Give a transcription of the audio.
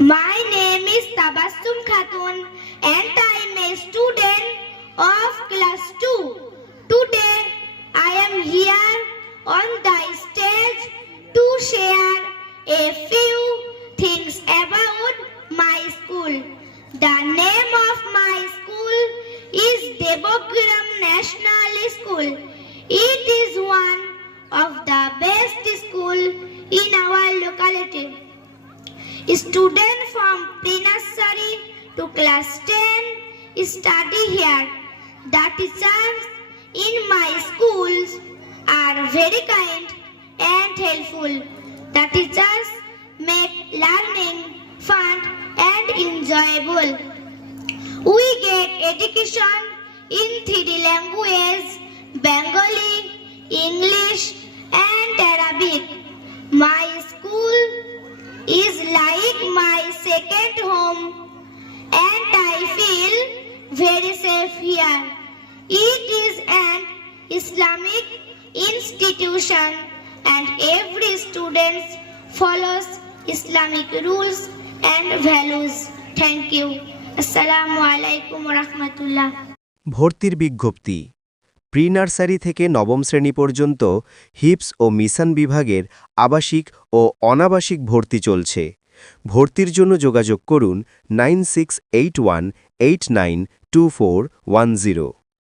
My name is Tabassum Khatun and I am a student of class 2. Today I am here on the stage to share a few things about my school. The name of my school is Debogram National School. It is one of the best school in our locality. Students from pre-nursery to class 10 study here. The teachers in my schools are very kind and helpful. The teachers make learning fun and enjoyable. We get education in 3 languages: Bengali, English and Arabic. My school is like my second home and I feel very safe here. It is an Islamic institution and every student follows Islamic rules and values. Thank you. Assalamu alaikum wa rahmatullah. ভর্তির বিজ্ঞপ্তি। Pre nursery থেকে নবম শ্রেণী পর্যন্ত হিপস ও mission বিভাগের আবাসিক ও অনাবাসিক ভর্তি চলছে। ভর্তির জন্য যোগাযোগ করুন 9681892410।